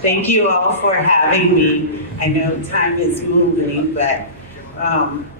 Thank you all for having me. I know time is moving, but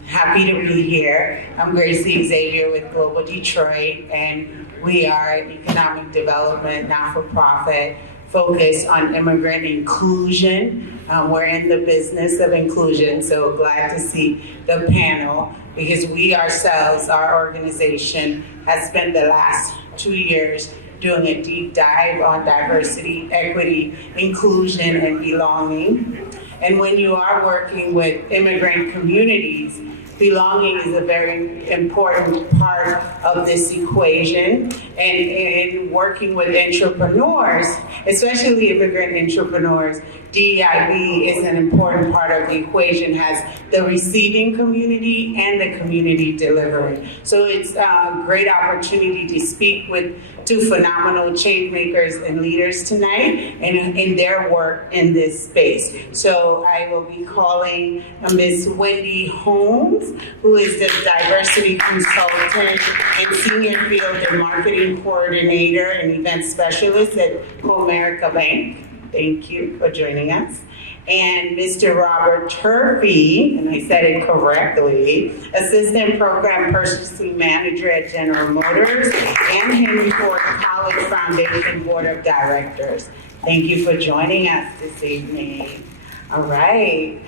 happy to be here. I'm Gracie Xavier with Global Detroit, and we are an economic development, not-for-profit, focused on immigrant inclusion. We're in the business of inclusion, so glad to see the panel, because we ourselves, our organization, has spent the last 2 years doing a deep dive on diversity, equity, inclusion, and belonging. And when you are working with immigrant communities, belonging is a very important part of this equation. And working with entrepreneurs, especially immigrant entrepreneurs, DEIB is an important part of the equation, has the receiving community and the community delivering. So it's a great opportunity to speak with two phenomenal change makers and leaders tonight and in their work in this space. So I will be calling Ms. Wendy Holmes, who is the diversity consultant and senior field and marketing coordinator and event specialist at Comerica Bank. Thank you for joining us. And Mr. Robert Turfe, and I said it correctly, Assistant Program Purchasing Manager at General Motors and Henry Ford College Foundation Board of Directors. Thank you for joining us this evening. All right.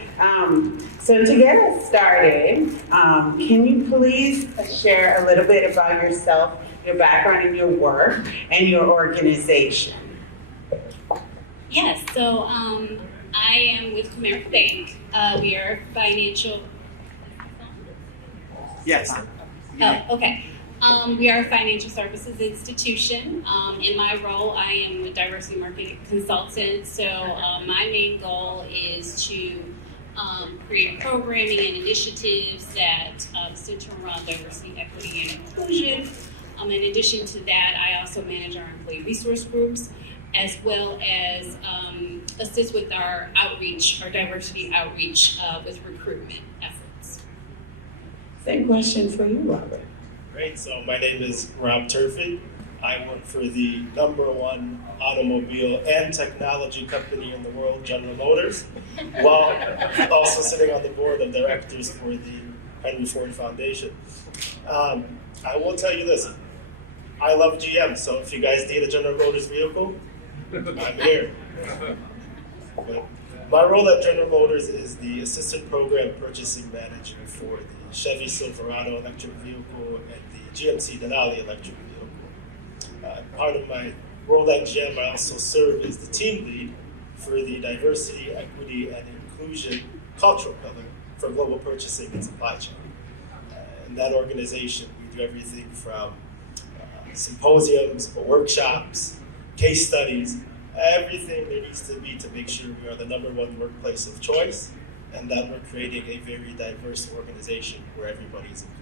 So to get us started, can you please share a little bit about yourself, your background and your work, and your organization? Yes, so I am with Comerica Bank. We are financial. Yes. Oh, okay. We are a financial services institution. In my role, I am a diversity marketing consultant. So my main goal is to create programming and initiatives that center around diversity, equity, and inclusion. In addition to that, I also manage our employee resource groups, as well as assist with our outreach, our diversity outreach with recruitment efforts. Same question for you, Robert. Great. So my name is Rob Turfe. I work for the #1 automobile and technology company in the world, General Motors, while also sitting on the board of directors for the Henry Ford Foundation. I will tell you this. I love GM, so if you guys need a General Motors vehicle, I'm here. But my role at General Motors is the Assistant Program Purchasing Manager for the Chevy Silverado electric vehicle and the GMC Denali electric vehicle. Part of my role at GM, I also serve as the team lead for the Diversity, Equity, and Inclusion cultural pillar for global purchasing and supply chain. In that organization, we do everything from symposiums, workshops, case studies, everything there needs to be to make sure we are the #1 workplace of choice and that we're creating a very diverse organization where everybody is included.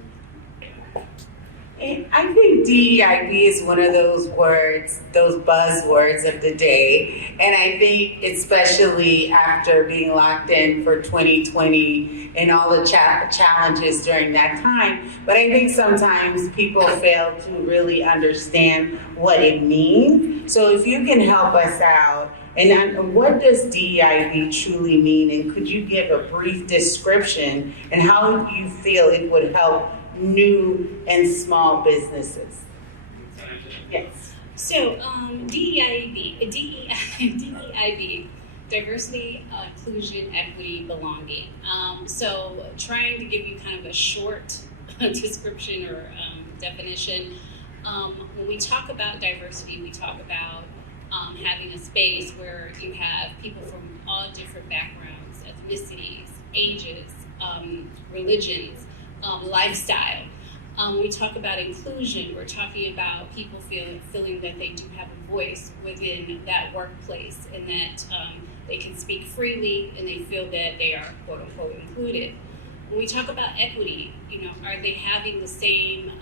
And I think DEIB is one of those words, those buzzwords of the day. And I think especially after being locked in for 2020 and all the challenges during that time, but I think sometimes people fail to really understand what it means. So if you can help us out, and what does DEIB truly mean? And could you give a brief description and how you feel it would help new and small businesses? Yes. So DEIB, diversity, inclusion, equity, belonging. So trying to give you kind of a short description or definition. When we talk about diversity, we talk about having a space where you have people from all different backgrounds, ethnicities, ages, religions, lifestyle. When we talk about inclusion, we're talking about people feeling that they do have a voice within that workplace and that they can speak freely and they feel that they are quote unquote included. When we talk about equity, are they having the same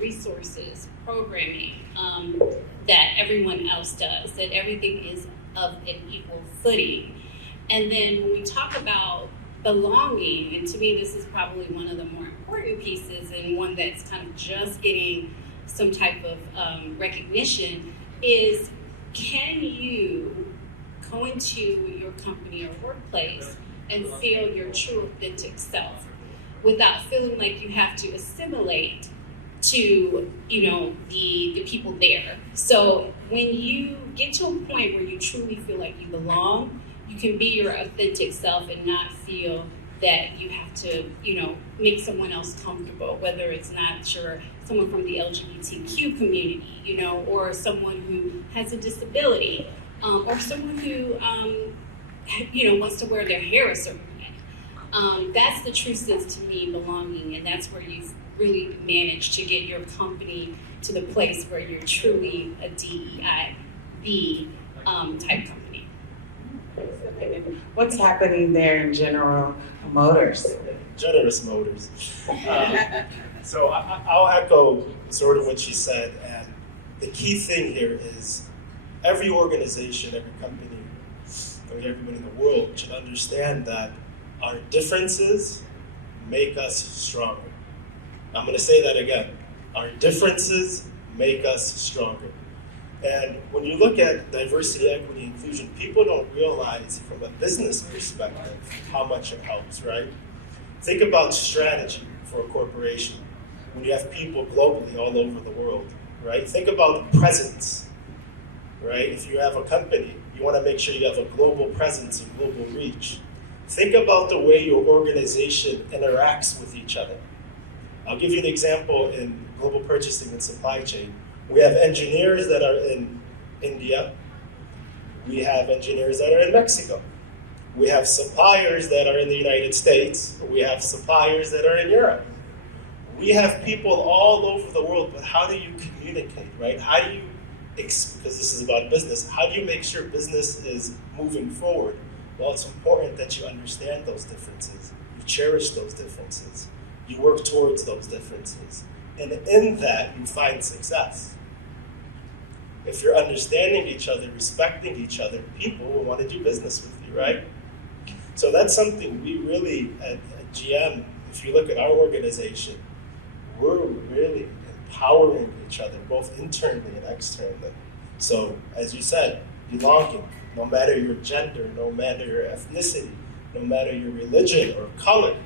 resources, programming that everyone else does, that everything is of an equal footing? And then when we talk about belonging, and to me this is probably one of the more important pieces and one that's kind of just getting some type of recognition, is can you go into your company or workplace and feel your true authentic self without feeling like you have to assimilate to, the people there. So when you get to a point where you truly feel like you belong, you can be your authentic self and not feel that you have to, make someone else comfortable, whether it's not someone from the LGBTQ community, or someone who has a disability, or someone who, wants to wear their hair a certain way. That's the true sense to me, belonging, and that's where you've really managed to get your company to the place where you're truly a DEIB type company. What's happening there in General Motors? Generous Motors. So I'll echo sort of what she said, and the key thing here is every organization, every company, everyone in the world should understand that our differences make us stronger. I'm going to say that again. Our differences make us stronger. And when you look at diversity, equity, inclusion, people don't realize from a business perspective how much it helps, right? Think about strategy for a corporation when you have people globally all over the world, right? Think about presence, right? If you have a company, you want to make sure you have a global presence and global reach. Think about the way your organization interacts with each other. I'll give you an example in global purchasing and supply chain. We have engineers that are in India. We have engineers that are in Mexico. We have suppliers that are in the United States. We have suppliers that are in Europe. We have people all over the world, but how do you communicate, right? How do you, because this is about business, how do you make sure business is moving forward? Well, it's important that you understand those differences. You cherish those differences. You work towards those differences. And in that, you find success. If you're understanding each other, respecting each other, people will want to do business with you, right? So that's something we really, at GM, if you look at our organization, we're really empowering each other, both internally and externally. So, as you said, belonging, no matter your gender, no matter your ethnicity, no matter your religion or color.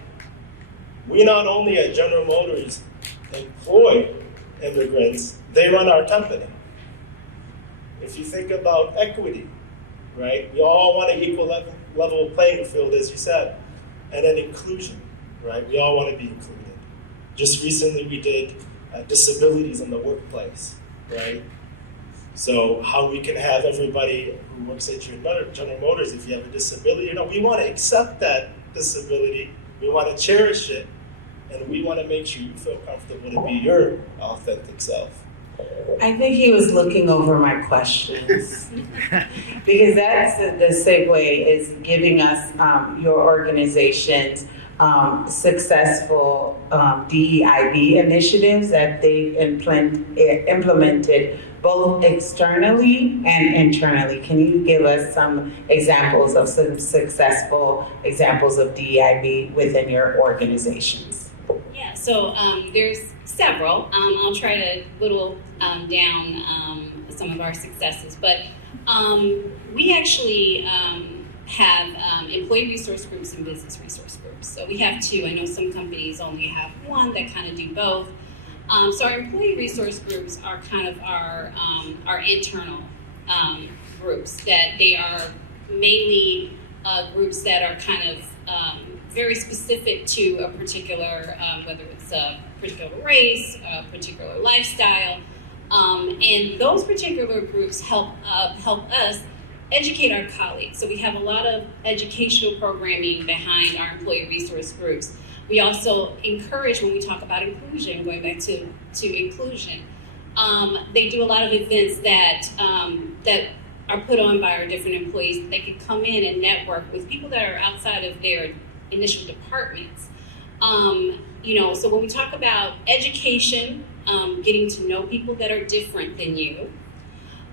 We not only at General Motors employ immigrants, they run our company. If you think about equity, right? We all want an equal level playing field, as you said. And then inclusion, right? We all want to be included. Just recently we did disabilities in the workplace, right? So how we can have everybody who works at General Motors, if you have a disability, we want to accept that disability, we want to cherish it, and we want to make sure you feel comfortable to be your authentic self. I think he was looking over my questions because that's the segue is giving us your organization's successful DEIB initiatives that they've implemented both externally and internally. Can you give us some examples of some successful examples of DEIB within your organizations? Yeah, so there's several. I'll try to whittle down some of our successes, but we actually have employee resource groups and business resource groups. So we have two. I know some companies only have one that kind of do both. So our employee resource groups are kind of our internal groups, that they are mainly groups that are kind of very specific to a particular, whether it's a particular race, a particular lifestyle, and those particular groups help us educate our colleagues. So we have a lot of educational programming behind our employee resource groups. We also encourage, when we talk about inclusion, going back to inclusion, they do a lot of events that are put on by our different employees. They can come in and network with people that are outside of their initial departments. So when we talk about education, getting to know people that are different than you,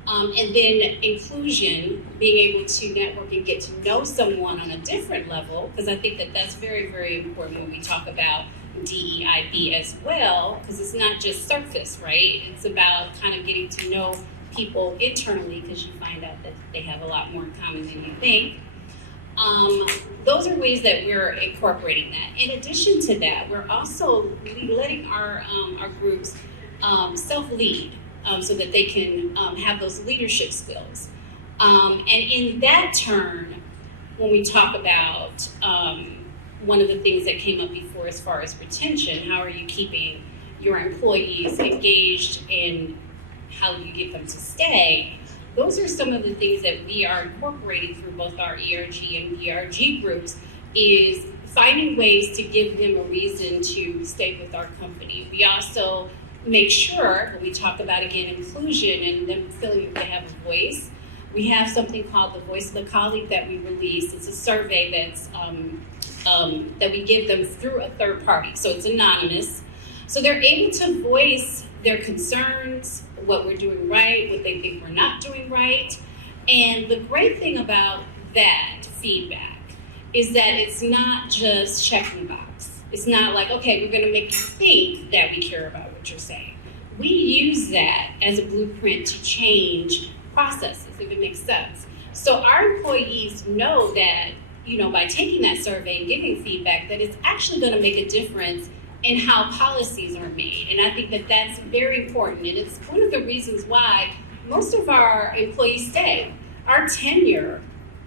and then inclusion, being able to network and get to know someone on a different level, because I think that that's very, very important when we talk about DEIB as well, because it's not just surface, right? It's about kind of getting to know people internally, because you find out that they have a lot more in common than you think. Those are ways that we're incorporating that. In addition to that, we're also letting our groups self-lead so that they can have those leadership skills. And in that turn, when we talk about one of the things that came up before as far as retention, how are you keeping your employees engaged and how do you get them to stay? Those are some of the things that we are incorporating through both our ERG and ERG groups, is finding ways to give them a reason to stay with our company. We also make sure, when we talk about, again, inclusion and them feeling that they have a voice, we have something called the Voice of the Colleague that we release. It's a survey that's that we give them through a third party, so it's anonymous. So they're able to voice their concerns, what we're doing right, what they think we're not doing right. And the great thing about that feedback is that it's not just checking the box. It's not like, okay, we're gonna make you think that we care about what you're saying. We use that as a blueprint to change processes, if it makes sense. So our employees know that, by taking that survey and giving feedback, that it's actually gonna make a difference in how policies are made. And I think that that's very important. And it's one of the reasons why most of our employees stay. Our tenure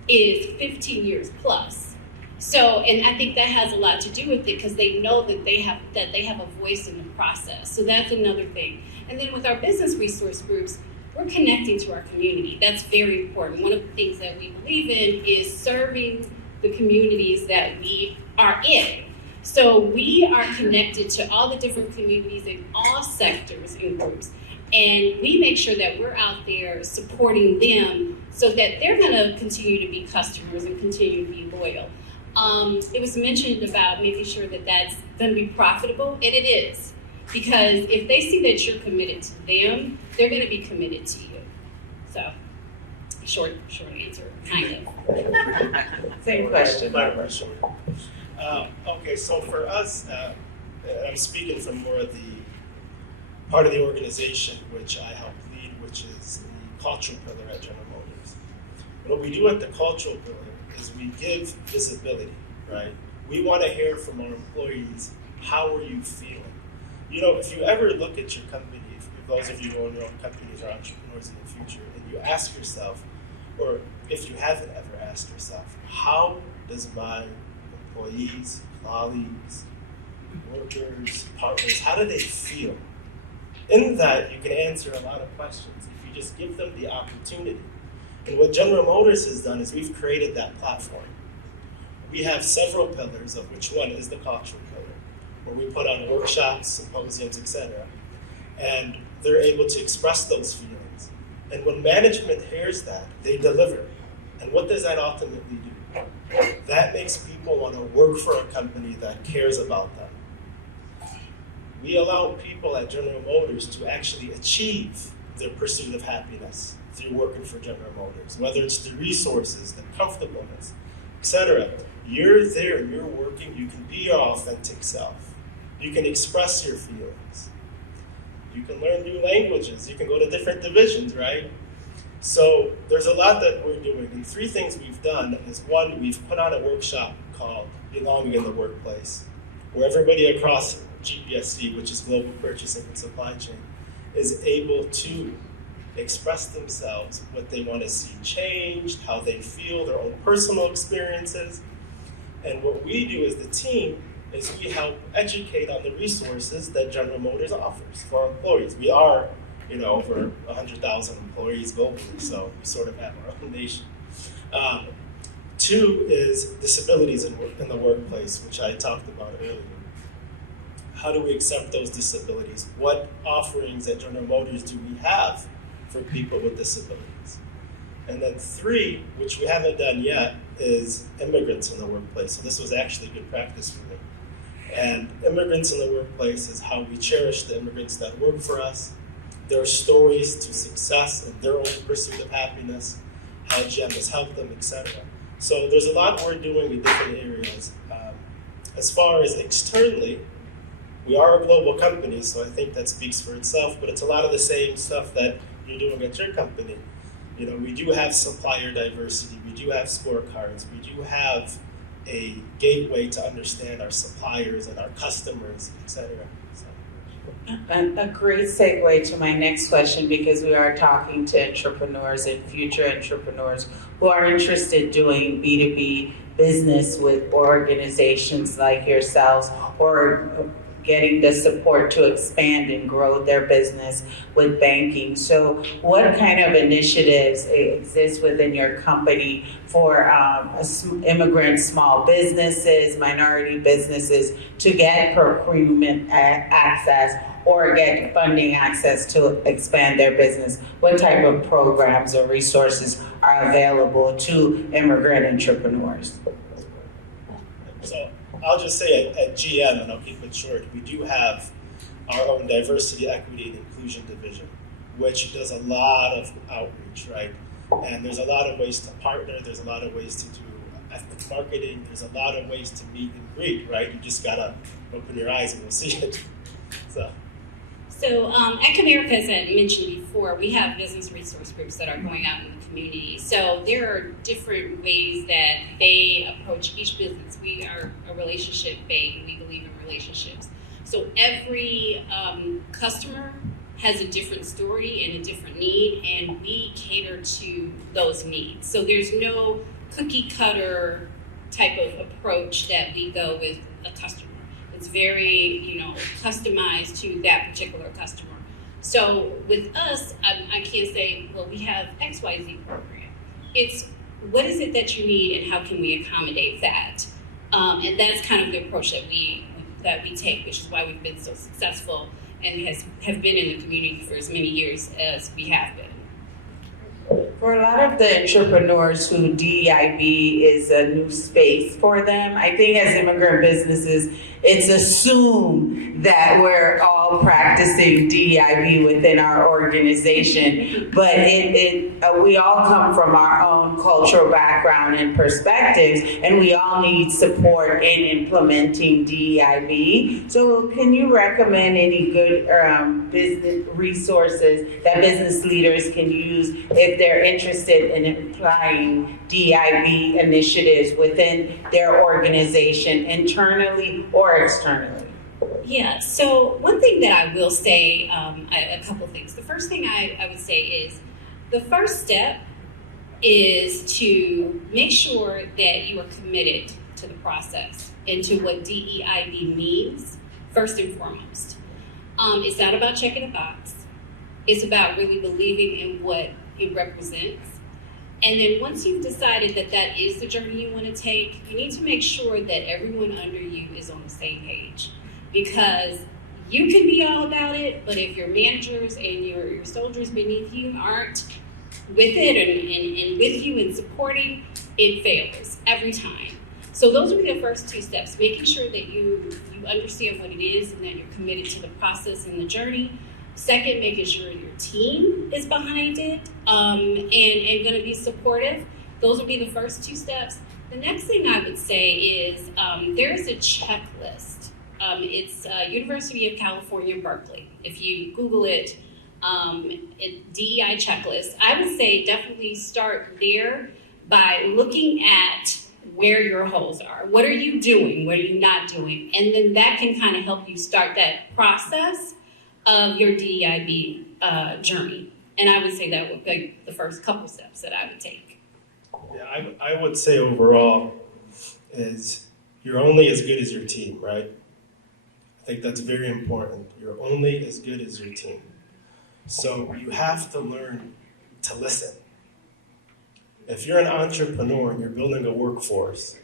is 15 years plus. So, and I think that has a lot to do with it because they know that they have a voice in the process. So that's another thing. And then with our business resource groups, we're connecting to our community. That's very important. One of the things that we believe in is serving the communities that we are in. So we are connected to all the different communities in all sectors and groups. And we make sure that we're out there supporting them so that they're gonna continue to be customers and continue to be loyal. It was mentioned about making sure that that's gonna be profitable, and it is. Because if they see that you're committed to them, they're gonna be committed to you. So, short answer, kind of. Same question. Okay, so for us, I'm speaking from more of the part of the organization which I help lead, which is the cultural pillar at General Motors. What we do at the cultural pillar is we give visibility, right? We want to hear from our employees, how are you feeling? If you ever look at your company, if those of you who own your own companies are entrepreneurs in the future, and you ask yourself, or if you haven't ever asked yourself, how does my employees, colleagues, workers, partners, how do they feel? In that, you can answer a lot of questions if you just give them the opportunity. And what General Motors has done is we've created that platform. We have several pillars, of which one is the cultural pillar, where we put on workshops, symposiums, etc. And they're able to express those feelings. And when management hears that, they deliver. And what does that ultimately do? That makes people want to work for a company that cares about them. We allow people at General Motors to actually achieve their pursuit of happiness through working for General Motors, whether it's the resources, the comfortableness, etc. You're there, you're working, you can be your authentic self. You can express your feelings. You can learn new languages. You can go to different divisions, right? So there's a lot that we're doing. And 3 things we've done is, 1, we've put on a workshop called Belonging in the Workplace, where everybody across GPSC, which is Global Purchasing and Supply Chain, is able to express themselves, what they want to see changed, how they feel, their own personal experiences. And what we do as the team is we help educate on the resources that General Motors offers for our employees. We are, over 100,000 employees globally, so we sort of have our own nation. 2 is disabilities in the workplace, which I talked about earlier. How do we accept those disabilities? What offerings at General Motors do we have for people with disabilities? And then 3, which we haven't done yet, is immigrants in the workplace. So this was actually good practice for me. And immigrants in the workplace is how we cherish the immigrants that work for us, their stories to success and their own pursuit of happiness, how GEM has helped them, etc. So there's a lot we're doing in different areas. As far as externally, we are a global company, so I think that speaks for itself, but it's a lot of the same stuff that you're doing at your company. You know, we do have supplier diversity, we do have scorecards, we do have a gateway to understand our suppliers and our customers, etc. So. A great segue to my next question, because we are talking to entrepreneurs and future entrepreneurs who are interested in doing B2B business with organizations like yourselves, or getting the support to expand and grow their business with banking. So what kind of initiatives exist within your company for immigrant small businesses, minority businesses, to get procurement access or get funding access to expand their business? What type of programs or resources are available to immigrant entrepreneurs? So I'll just say at GM, and I'll keep it short, we do have our own diversity, equity, and inclusion division, which does a lot of outreach, right? And there's a lot of ways to partner, there's a lot of ways to do ethnic marketing, there's a lot of ways to meet and greet, right? You just gotta open your eyes and you'll see it. So at Comerica, as I mentioned before, we have business resource groups that are going out in the community. So there are different ways that they approach each business. We are a relationship bank. We believe in relationships. So every customer has a different story and a different need, and we cater to those needs. So there's no cookie cutter type of approach that we go with a customer. It's very, customized to that particular customer. So with us, I can't say, well, we have XYZ program. It's what is it that you need and how can we accommodate that? And that's kind of the approach that we take, which is why we've been so successful and have been in the community for as many years as we have been. For a lot of the entrepreneurs who DEIB is a new space for them, I think as immigrant businesses, it's assumed that we're all practicing DEIB within our organization, but we all come from our own cultural background and perspectives, and we all need support in implementing DEIB. So can you recommend any good business resources that business leaders can use if they're interested in applying DEIB initiatives within their organization, internally or externally? Yeah, so one thing that I will say, a couple things. The first thing I would say is the first step is to make sure that you are committed to the process and to what DEIB means, first and foremost. It's not about checking a box. It's about really believing in what it represents. And then once you've decided that that is the journey you want to take, you need to make sure that everyone under you is on the same page. Because you can be all about it, but if your managers and your soldiers beneath you aren't with it and with you and supporting, it fails every time. So those would be the first two steps, making sure that you understand what it is and that you're committed to the process and the journey. Second, making sure your team is behind it and going to be supportive. Those would be the first two steps. The next thing I would say is there's a checklist. It's University of California, Berkeley. If you Google it, DEI checklist, I would say definitely start there by looking at where your holes are. What are you doing? What are you not doing? And then that can kind of help you start that process of your DEIB journey. And I would say that would be the first couple steps that I would take. Yeah, I would say overall is you're only as good as your team, right? I think that's very important. You're only as good as your team. So you have to learn to listen. If you're an entrepreneur and you're building a workforce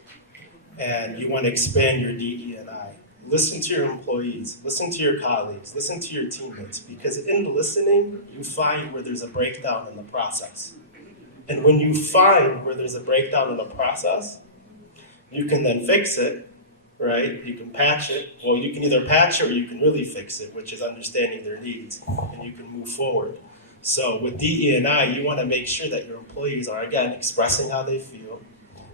and you want to expand your DE&I, listen to your employees, listen to your colleagues, listen to your teammates, because in listening, you find where there's a breakdown in the process. And when you find where there's a breakdown in the process, you can then fix it, right? You can patch it. Well, you can either patch it or you can really fix it, which is understanding their needs, and you can move forward. So with DE&I, you want to make sure that your employees are, again, expressing how they feel,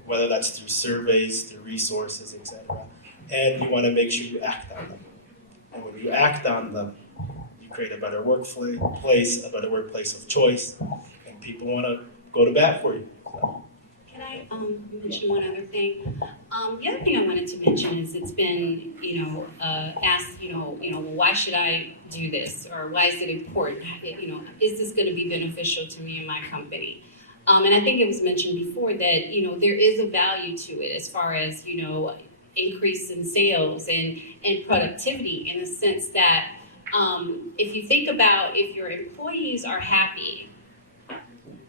whether that's through surveys, through resources, etc. And you want to make sure you act on them. And when you act on them, you create a better workplace, a better workplace of choice, and people want to go to bat for you. So. Can I mention one other thing? The other thing I wanted to mention is it's been, asked, well, why should I do this, or why is it important? Is this going to be beneficial to me and my company? And I think it was mentioned before that, there is a value to it as far as, increase in sales and productivity, in the sense that if you think about if your employees are happy,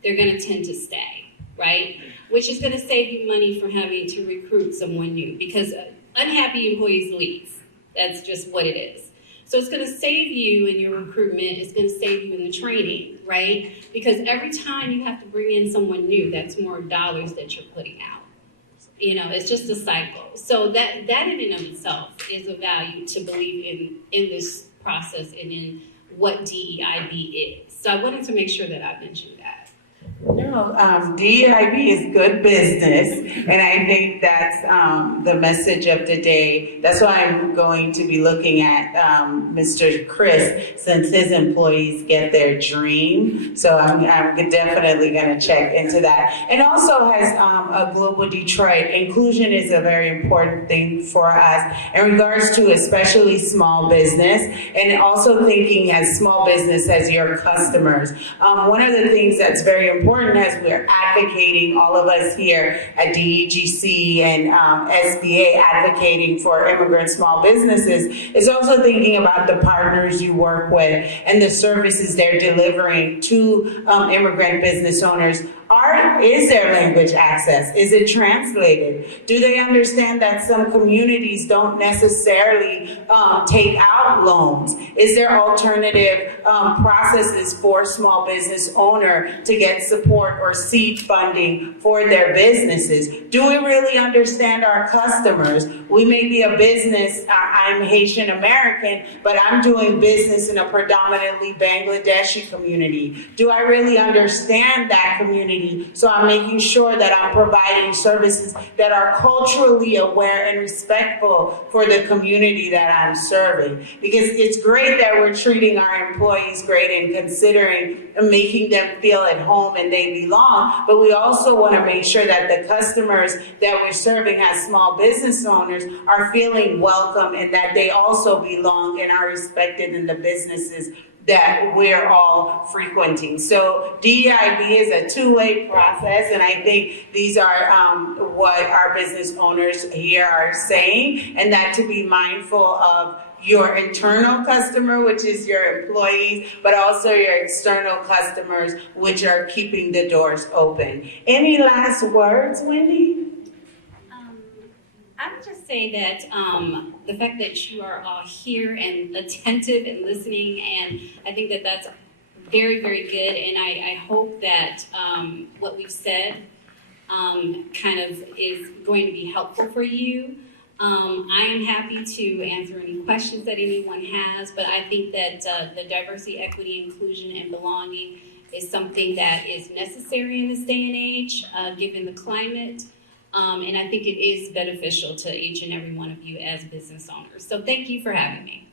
they're going to tend to stay, right? Which is going to save you money from having to recruit someone new, because unhappy employees leave. That's just what it is. So it's going to save you in your recruitment. It's going to save you in the training, right? Because every time you have to bring in someone new, that's more dollars that you're putting out. It's just a cycle. So that in and of itself is a value to believe in this process and in what DEIB is. So I wanted to make sure that I mentioned that. No, DEIB is good business, and I think that's the message of the day. That's why I'm going to be looking at Mr. Chris, since his employees get their dream. So I'm definitely going to check into that. And also, as a Global Detroit, inclusion is a very important thing for us in regards to especially small business, and also thinking as small business as your customers. One of the things that's very important as we're advocating, all of us here at DEGC and SBA advocating for immigrant small businesses, is also thinking about the partners you work with and the services they're delivering to immigrant business owners. Is there language access? Is it translated? Do they understand that some communities don't necessarily take out loans? Is there alternative processes for small business owner to get support or seed funding for their businesses? Do we really understand our customers? We may be a business, I'm Haitian American, but I'm doing business in a predominantly Bangladeshi community. Do I really understand that community? So I'm making sure that I'm providing services that are culturally aware and respectful for the community that I'm serving. Because it's great that we're treating our employees great and considering and making them feel at home and they belong, but we also want to make sure that the customers that we're serving as small business owners are feeling welcome and that they also belong and are respected in the businesses that we're all frequenting. So DEIB is a two-way process, and I think these are what our business owners here are saying, and that to be mindful of your internal customer, which is your employees, but also your external customers, which are keeping the doors open. Any last words, Wendy? I would just say that the fact that you are all here and attentive and listening, and I think that that's very, very good. And I hope that what we've said kind of is going to be helpful for you. I am happy to answer any questions that anyone has, but I think that the diversity, equity, inclusion, and belonging is something that is necessary in this day and age, given the climate. And I think it is beneficial to each and every one of you as business owners. So thank you for having me.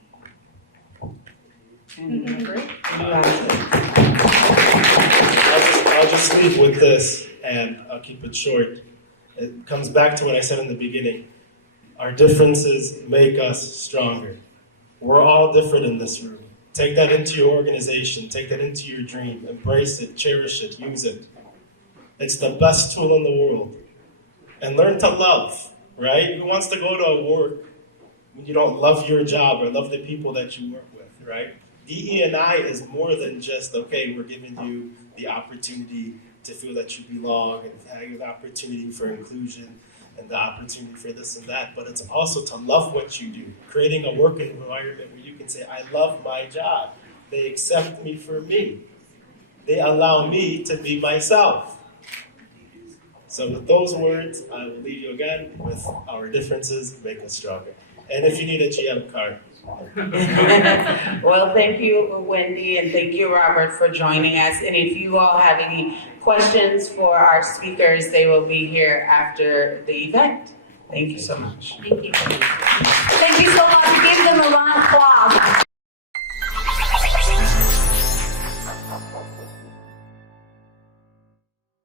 I'll just leave with this, and I'll keep it short. It comes back to what I said in the beginning. Our differences make us stronger. We're all different in this room. Take that into your organization. Take that into your dream. Embrace it, cherish it, use it. It's the best tool in the world. And learn to love, right? Who wants to go to work when you don't love your job or love the people that you work with, right? DE&I is more than just, okay, we're giving you the opportunity to feel that you belong and having the opportunity for inclusion and the opportunity for this and that, but it's also to love what you do, creating a work environment where you can say, I love my job. They accept me for me. They allow me to be myself. So with those words, I will leave you again with our differences make us stronger. And if you need a GM card. Well, thank you, Wendy, and thank you, Robert, for joining us. And if you all have any questions for our speakers, they will be here after the event. Thank you so much. Thank you. Thank you so much. Give them a round of applause.